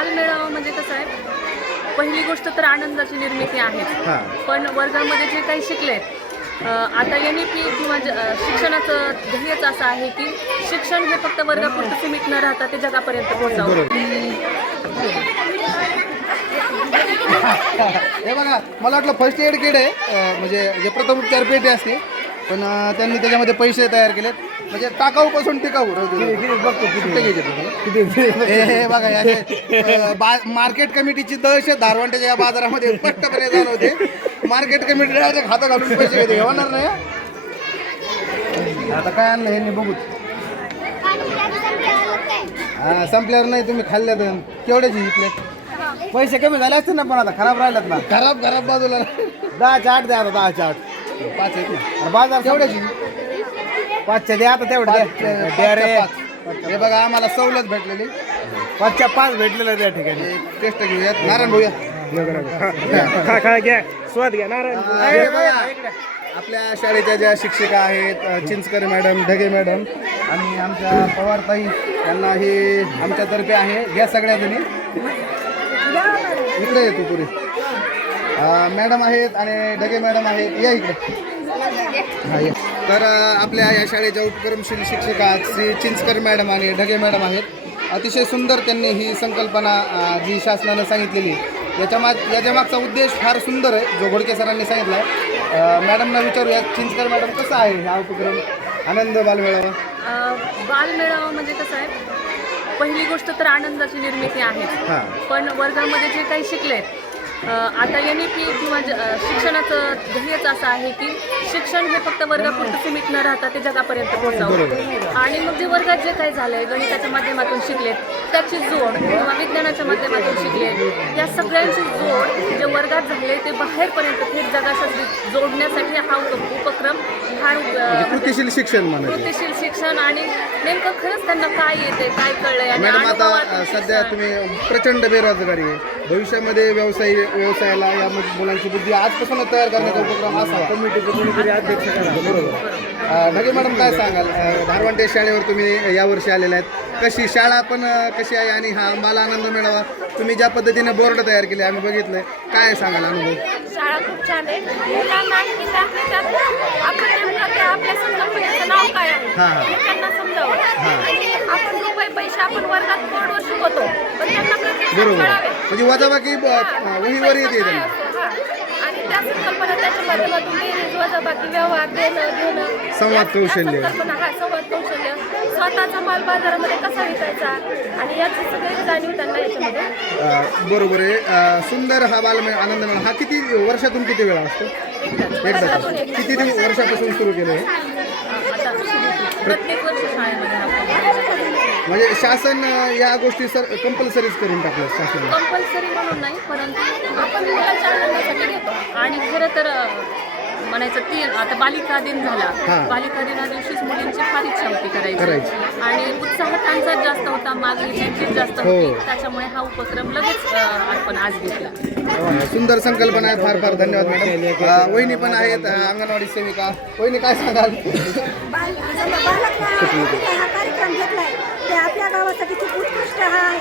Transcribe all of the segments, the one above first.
बालमेळावा म्हणजे कसं आहे, पहिली गोष्ट तर आनंदाची निर्मिती आहे. पण वर्गामध्ये जे काही शिकलेत, आता NEP किंवा शिक्षणाचं ध्येयच असं आहे की शिक्षण हे फक्त वर्गापुरतं सीमित न राहता ते जगापर्यंत पोहोचावं. हे बघा, मला वाटलं फर्स्ट एड किट आहे, म्हणजे जे प्रथमोपचार पेटी असते, पण त्यांनी त्याच्यामध्ये पैसे तयार केलेत, म्हणजे टाकाऊपासून टिकाऊ. हे बघा, मार्केट कमिटीची दहशत धारवंट्याच्या या बाजारामध्ये स्पष्टपणे जाणवते. मार्केट कमिटी डायरेक्ट हातात घालून पैसे घेते, होणार नाही. आता काय आणलं हे बघू. संपल्यावर नाही, तुम्ही खाल्ल्या तर केवढ्याची प्लेट? पैसे कमी झाले असते ना, पण आता खराब राहिल्यात ना. खराब बाजूला 10च्या 8 द्या, आता 10च्या 8 5 आहेत ना. बाजार केवढ्याची? 5च्या द्या आता, तेवढ्या द्या रे. हे बघा, आम्हाला सवलत भेटलेली 5च्या 5 भेटलेलं त्या ठिकाणी. टेस्ट घेऊयात. नारायण भाऊया, खा घ्या, स्वाद घ्या. नारायण आपल्या शाळेच्या ज्या शिक्षिका आहेत, चिंचकर मॅडम, ढगे मॅडम आणि आमच्या पवारताई, यांना हे आमच्यातर्फे आहे. घ्या सगळ्या जणी. इकडे येतो पुढे. मॅडम आहेत आणि ढगे मॅडम आहेत, या इकडे. हां, या. तर आपल्या या शाळेच्या उपक्रमशील शिक्षिका श्री चिंचकर मॅडम आणि ढगे मॅडम आहेत. अतिशय सुंदर त्यांनी ही संकल्पना जी शासनानं सांगितलेली, याच्या मागचा उद्देश फार सुंदर आहे, जो घोडके सरांनी सांगितला आहे. मॅडमना विचारूया, चिंचकर मॅडम, कसा आहे हा उपक्रम आनंद बालमेळावा? बालमेळावा म्हणजे कसं आहे, पहिली गोष्ट तर आनंदाची निर्मिती आहे. पण वर्गामध्ये जे काही शिकलेत, आता NEP किंवा शिक्षणाचं ध्येयच असं आहे की शिक्षण हे फक्त वर्गापुरतं सीमित न राहता ते जगापर्यंत पोहोचावं. आणि मग जे वर्गात जे काही झालंय, गणिताच्या माध्यमातून शिकलेत त्याची जोड, किंवा विज्ञानाच्या माध्यमातून शिकले, या सगळ्यांची जोड जे वर्गात झाले ते बाहेरपर्यंत थेट जगाशी जोडण्यासाठी हा उपक्रम फार कृतीशील शिक्षण म्हणायचं. कृतीशील शिक्षण. आणि नेमकं खरंच त्यांना काय येते, काय कळलंय. मॅडम, आता सध्या तुम्ही प्रचंड बेरोजगारी आहे, भविष्यामध्ये व्यवसायाला या मुलांची बुद्धी आजपासूनच तयार करण्याचा उपक्रम असावा. कमिटीचे कोणीतरी अध्यक्ष करा. बरोबर. ढगे मॅडम, काय सांगाल? धारवंटे शाळेवर तुम्ही यावर्षी आलेल्या आहेत, कशी शाळा पण कशी आहे, आणि हा बाला आनंद मेळावा तुम्ही ज्या पद्धतीने बोर्ड तयार केले आम्ही बघितलंय, काय सांगाल अनुभव? शाळा खूप छान आहे. मुलांना आणखी आपण नेमकं आपल्या संकल्पनेचं नाव काय आहे त्यांना समजावं. आपण रुपये पैसे आपण वर्गात बोर्डवर शिकवतो, पण त्यांना बरोबर, म्हणजे वजाबाकी वहीवर येते त्यांना. आणि त्या संकल्पना त्याच्या माध्यमातून बेरीज, वजाबाकी, व्यवहार, देणं घेणं, संवाद कौशल्य, संवाद कौशल्य, स्वतःचा माल बाजारामध्ये कसा विकायचा, आणि याची सगळी जाणीव त्यांना याच्यामध्ये. बरोबर आहे. सुंदर हा बालमेळा, आनंद मेळा हा किती वर्षातून किती वेळा असतो? एकदा. किती वर्षापासून सुरू केलं आहे? प्रत्येक वर्ष शाळेमध्ये म्हणजे शासन या गोष्टी कंपल्सरीच करून टाकलं शासन? कंपल्सरी म्हणून नाही, परंतु आपण मुलांच्या आनंदासाठी घेतो. आणि खरं तर म्हणायचं ती आता बालिका दिन झाला, बालिका दिना दिवशीच मुलींची फार इच्छा होती करायची, आणि उत्साह त्यांचा जास्त होता, मागणी त्यांचीच जास्त होती. त्याच्यामुळे हा उपक्रम लगेच आपण आज घेतला. सुंदर संकल्पना आहे. फार फार धन्यवाद मॅडम. वहिनी पण आहेत, अंगणवाडी सेविका. वहिनी, काय सांगाल? हा कार्यक्रम घेतलाय ते आपल्या गावासाठी खूप उत्कृष्ट हा आहे,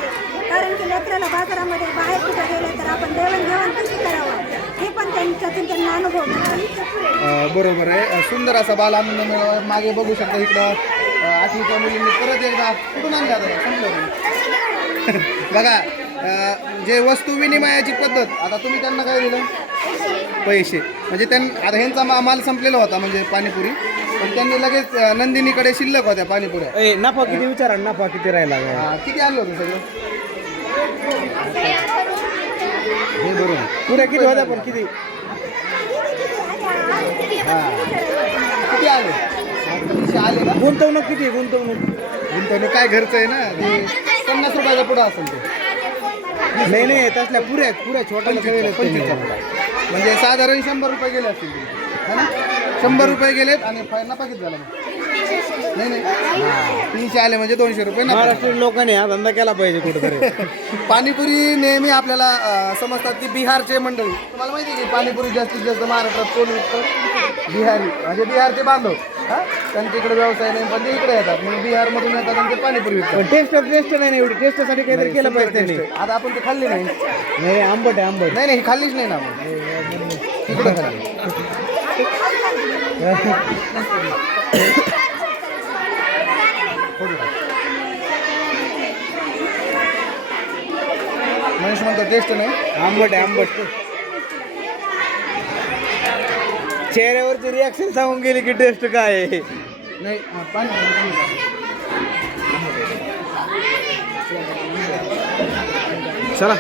कारण की लेकराला बाजारामध्ये बाहेर कुठं गेलं तर आपण देवाणघेवाण कशी करावं हे पण त्याच्यातून त्यांना अनुभव मिळाला. बरोबर आहे. सुंदर असा बाल आनंद मेळावा. मागे बघू शकता इकडं 8वीच्या मुलींनी परत एकदा कुठून आणल्या संपलं बघा. जे वस्तू विनिमयाची पद्धत, आता तुम्ही त्यांना काय दिलं? पैसे. म्हणजे आता ह्यांचा माल संपलेला होता, म्हणजे पाणीपुरी, पण त्यांनी लगेच नंदिनीकडे शिल्लक होत्या पाणीपुऱ्या. नफा किती विचारा, नफा किती राहिला? किती आणलं होतं सगळं? हे बरोबर. पुऱ्या किती होत्या, पण किती? किती आले? आले ना? गुंतवणूक किती? गुंतवणूक काय घरचं आहे ना, ते 50 रुपयाचा पुढं असेल ते. नाही, तसल्या पुऱ्या छोट्या म्हणजे साधारण 100 रुपये गेले असतील है ना? 100 रुपये गेलेत आणि नफा किती झाला? नाही 300 आले म्हणजे 200 रुपये. महाराष्ट्रीयन लोकांनी हा धंदा केला पाहिजे कुठेतरी. पाणीपुरी नेहमी आपल्याला समजतात की बिहारचे मंडळी. तुम्हाला माहिती आहे की पाणीपुरी जास्तीत जास्त महाराष्ट्रात कोण विकतं? बिहारी, म्हणजे बिहारचे बांधव. हा त्यांच्या इकडे व्यवसाय नाही पण ते इकडे येतात मग बिहारमधून येतात आणि ते पाणीपुरी विकतात पण टेस्ट नाही ना एवढी टेस्टसाठी काहीतरी केलं पाहिजे त्यांनी. आता आपण ते खाल्ली नाही नाही आंबट आहे आंबट. नाही ही खाल्लीच नाही ना आपण तिकडे खाल्ली मनीष म्हणतो टेस्ट नाही आंबट आहे आंबट. चेहऱ्यावरची रिॲक्शन सांगून गेली की टेस्ट काय आहे. नाही पाणी चला